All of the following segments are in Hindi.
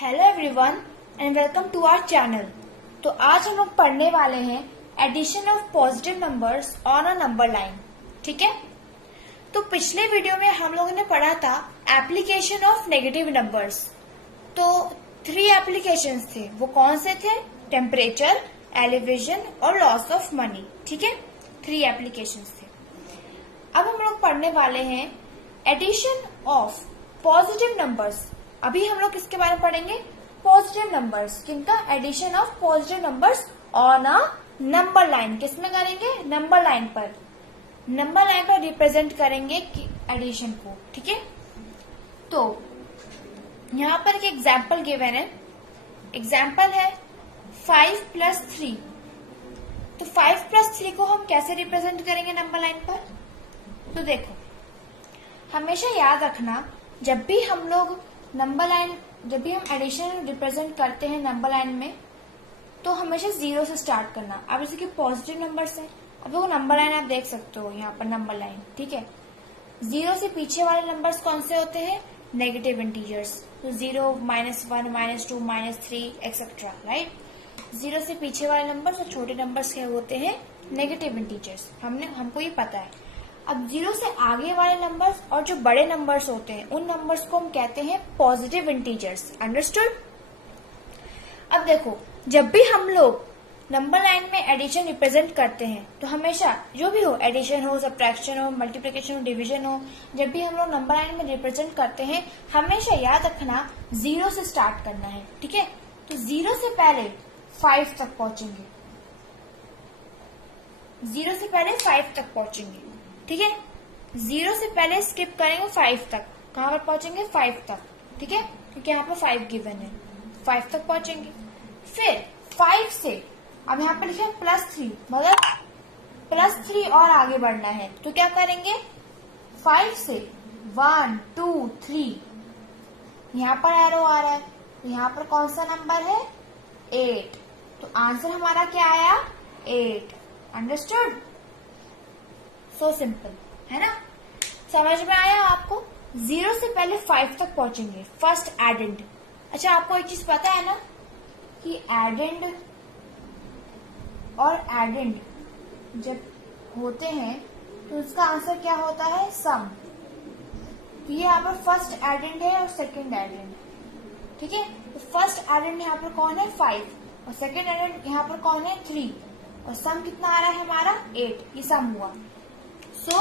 Hello everyone and welcome to our channel. तो आज हम लोग पढ़ने वाले हैं addition of positive numbers on a number line. ठीक है, तो पिछले वीडियो में हम लोगों ने पढ़ा था एप्लीकेशन ऑफ नेगेटिव नंबर्स। तो 3 एप्लीकेशंस थे, वो कौन से थे? टेम्परेचर, एलिवेशन और लॉस ऑफ मनी। ठीक है, 3 एप्लीकेशंस थे। अब हम लोग पढ़ने वाले हैं एडिशन ऑफ पॉजिटिव नंबर्स। अभी हम लोग किसके बारे में पढ़ेंगे? Positive numbers. किनका? Addition of positive numbers on a number line. किसमें करेंगे? नंबर लाइन पर। नंबर लाइन पर रिप्रेजेंट करेंगे एडिशन को। ठीक है, तो यहाँ पर एक एग्जाम्पल गिवन है। एग्जाम्पल है 5 + 3। तो 5 + 3 को हम कैसे रिप्रेजेंट करेंगे नंबर लाइन पर? तो देखो, हमेशा याद रखना, जब भी हम एडिशन रिप्रेजेंट करते हैं नंबर लाइन में, तो हमेशा 0 से स्टार्ट करना। अब जैसे कि पॉजिटिव नंबर्स है, अब वो नंबर लाइन आप देख सकते हो यहाँ पर नंबर लाइन। ठीक है, 0 से पीछे वाले नंबर्स कौन से होते हैं? Negative integers. तो 0, -1, -2, -3 एक्सेट्रा, राइट। 0 से पीछे वाले नंबर्स और छोटे नंबर्स क्या होते हैं? Negative integers. हमको ये पता है। अब 0 से आगे वाले नंबर्स और जो बड़े नंबर्स होते हैं, उन नंबर्स को हम कहते हैं पॉजिटिव इंटीजर्स। अंडरस्टूड? अब देखो, जब भी हम लोग नंबर लाइन में एडिशन रिप्रेजेंट करते हैं, तो हमेशा जो भी हो, एडिशन हो, सब्ट्रैक्शन हो, मल्टीप्लिकेशन हो, डिवीजन हो, जब भी हम लोग नंबर लाइन में रिप्रेजेंट करते हैं, हमेशा याद रखना 0 से स्टार्ट करना है। ठीक है, तो 0 से पहले 5 तक पहुंचेंगे। 0 से पहले 5 तक पहुंचेंगे। ठीक है, 0 से पहले स्किप करेंगे 5 तक। कहां पर पहुंचेंगे? 5 तक। ठीक है, क्योंकि यहाँ पर 5 गिवन है। 5 तक पहुंचेंगे। फिर 5 से अब यहाँ पर लिखा है +3, मतलब +3 और आगे बढ़ना है। तो क्या करेंगे? 5 से 1, 2, 3, यहाँ पर एरो आ रहा है, तो यहाँ पर कौन सा नंबर है? 8। तो आंसर हमारा क्या आया? 8। अंडरस्टूड? सो सिंपल है ना? समझ में आया आपको? 0 से पहले 5 तक पहुंचेंगे, फर्स्ट एडेंड। अच्छा, आपको एक चीज पता है ना कि एडेंड और एडेंड जब होते हैं तो उसका आंसर क्या होता है? सम। तो ये यहाँ पर फर्स्ट एडेंड है और सेकंड एडेंड। ठीक है, तो फर्स्ट एडेंड यहाँ पर कौन है? 5, और सेकंड एडेंड यहाँ पर कौन है? 3, और सम कितना आ रहा है हमारा? 8। ये सम हुआ। So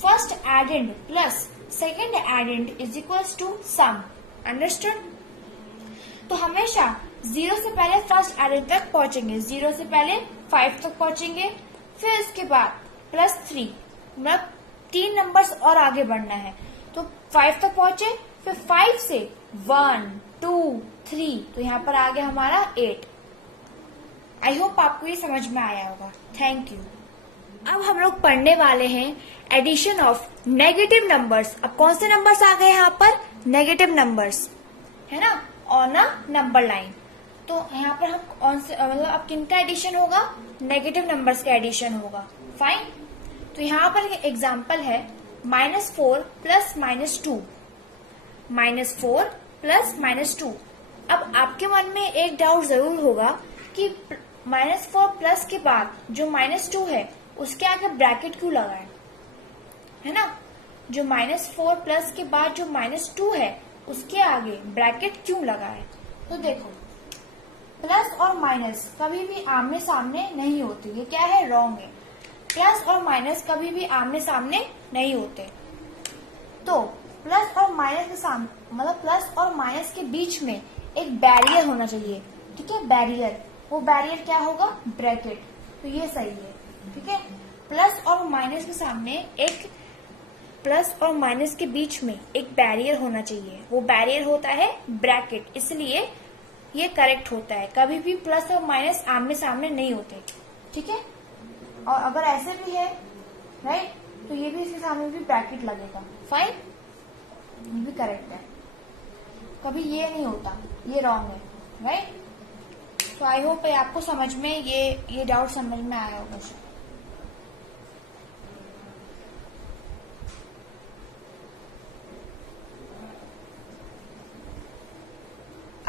first addend plus second addend is equals to sum. Understood? तो हमेशा 0 से पहले फर्स्ट एडेंड तक पहुंचेंगे। 0 से पहले 5 तक पहुंचेंगे, फिर इसके बाद +3, मतलब 3 नंबर्स और आगे बढ़ना है। तो 5 तक पहुंचे, फिर 5 से 1, 2, 3, तो यहाँ पर आ गया हमारा 8। आई होप आपको ये समझ में आया होगा। Thank you. अब हम लोग पढ़ने वाले हैं एडिशन ऑफ नेगेटिव नंबर्स। अब कौन से नंबर्स आ गए यहाँ पर? नेगेटिव नंबर्स, है ना, ऑन अ नंबर लाइन। तो यहाँ पर हम कौन से, मतलब अब किनका एडिशन होगा? नेगेटिव नंबर्स का एडिशन होगा। फाइन। तो यहाँ पर एग्जाम्पल है -4 + -2। -4 + -2। अब आपके मन में एक डाउट जरूर होगा कि -4 प्लस के बाद जो -2 है उसके आगे ब्रैकेट क्यों लगा है ना? जो -4 प्लस के बाद जो -2 है उसके आगे ब्रैकेट क्यों लगा है? तो देखो, प्लस और माइनस कभी भी आमने सामने नहीं होते। ये क्या है? रॉन्ग है। प्लस और माइनस कभी भी आमने सामने नहीं होते। तो प्लस और माइनस के सामने, मतलब प्लस और माइनस के बीच में एक बैरियर होना चाहिए। ठीक है, बैरियर। वो बैरियर क्या होगा? ब्रैकेट। तो ये सही है। ठीक है, प्लस और माइनस के सामने एक, प्लस और माइनस के बीच में एक बैरियर होना चाहिए। वो बैरियर होता है ब्रैकेट, इसलिए ये करेक्ट होता है। कभी भी प्लस और माइनस आमने सामने नहीं होते। ठीक है, और अगर ऐसे भी है, राइट, तो ये भी इसके सामने भी ब्रैकेट लगेगा। फाइन, ये भी करेक्ट है। कभी ये नहीं होता, ये रॉन्ग है, राइट। तो आई होप आपको समझ में ये डाउट समझ में आया होगा।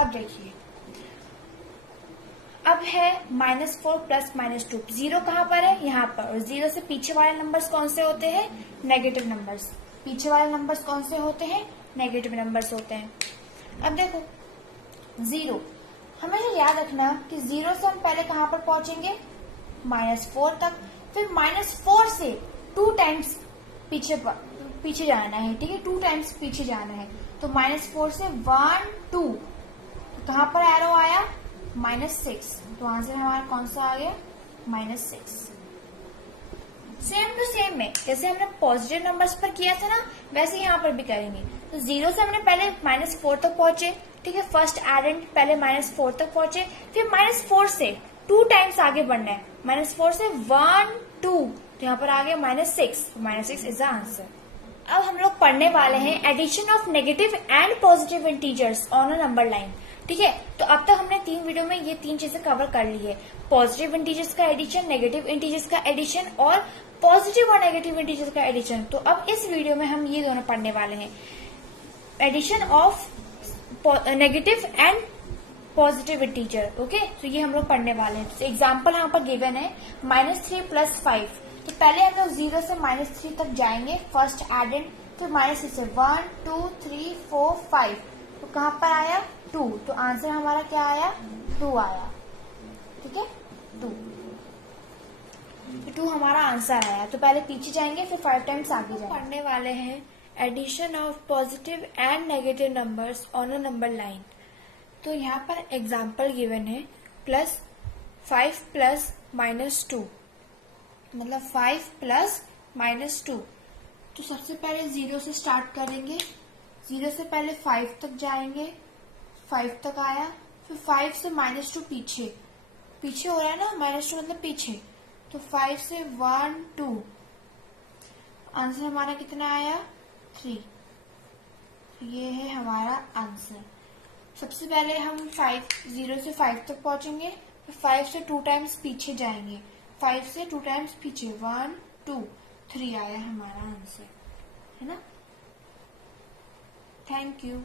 अब देखिए, अब है -4 प्लस -2। जीरो कहाँ पर है? यहाँ पर। और जीरो से पीछे वाले नंबर्स कौन से होते हैं? Negative numbers. पीछे वाले नंबर्स कौन से होते हैं? नेगेटिव नंबर्स होते हैं। अब देखो, जीरो, हमें याद रखना कि जीरो से हम पहले कहाँ पर पहुंचेंगे? -4 तक। फिर -4 से 2 टाइम्स पीछे जाना है, ठीक है? 2 टाइम्स पीछे जाना है। तो -4 से 1 2, कहाँ पर एरो आया? -6। तो आंसर हमारा कौन सा आ गया? -6। सेम टू सेम में जैसे हमने पॉजिटिव नंबर्स पर किया था ना, वैसे यहाँ पर भी करेंगे। तो जीरो से हमने पहले -4 तक पहुंचे, ठीक है? फर्स्ट एडेंड पहले -4 तक पहुंचे, फिर -4 से 2 टाइम्स आगे बढ़ना है। -4 से 1 2, तो यहाँ पर आ गया -6। -6 इज द आंसर। अब हम लोग पढ़ने वाले हैं addition of negative and positive integers on a number line, ठीक है? तो अब तक हमने 3 वीडियो में ये 3 चीजें कवर कर ली है। पॉजिटिव इंटीजर्स का एडिशन, नेगेटिव इंटीजर्स का एडिशन और पॉजिटिव और नेगेटिव इंटीजर्स का एडिशन। तो अब इस वीडियो में हम ये दोनों पढ़ने वाले हैं, addition of negative and positive integer. Okay, तो ये हम लोग पढ़ने वाले हैं। तो एग्जाम्पल यहाँ पर गिवन है -3 प्लस 5। तो पहले हम लोग 0 से -3 तक जाएंगे, फर्स्ट एडेंड, फिर -3 से 1 2 3 4 5। तो कहाँ पर आया? 2। तो आंसर हमारा क्या आया? 2 आया, ठीक है? 2 हमारा आंसर आया। तो पहले पीछे जाएंगे, फिर 5 टाइम्स आगे जाएंगे। पढ़ने वाले हैं addition of positive and negative numbers on a number line. तो यहाँ पर एग्जाम्पल गिवन है +5 प्लस -2, मतलब 5 प्लस -2। तो सबसे पहले 0 से स्टार्ट करेंगे, 0 से पहले 5 तक जाएंगे, 5 तक आया, फिर 5 से -2 पीछे हो रहा है ना, -2 मतलब पीछे। तो 5 से 1 2, आंसर हमारा कितना आया? 3। ये है हमारा आंसर। सबसे पहले हम 0 से 5 तक पहुंचेंगे, फिर 5 से 2 टाइम्स पीछे जाएंगे, 5 से 2 टाइम्स पीछे, 1 2 3 आया हमारा आंसर, है ना? Thank you.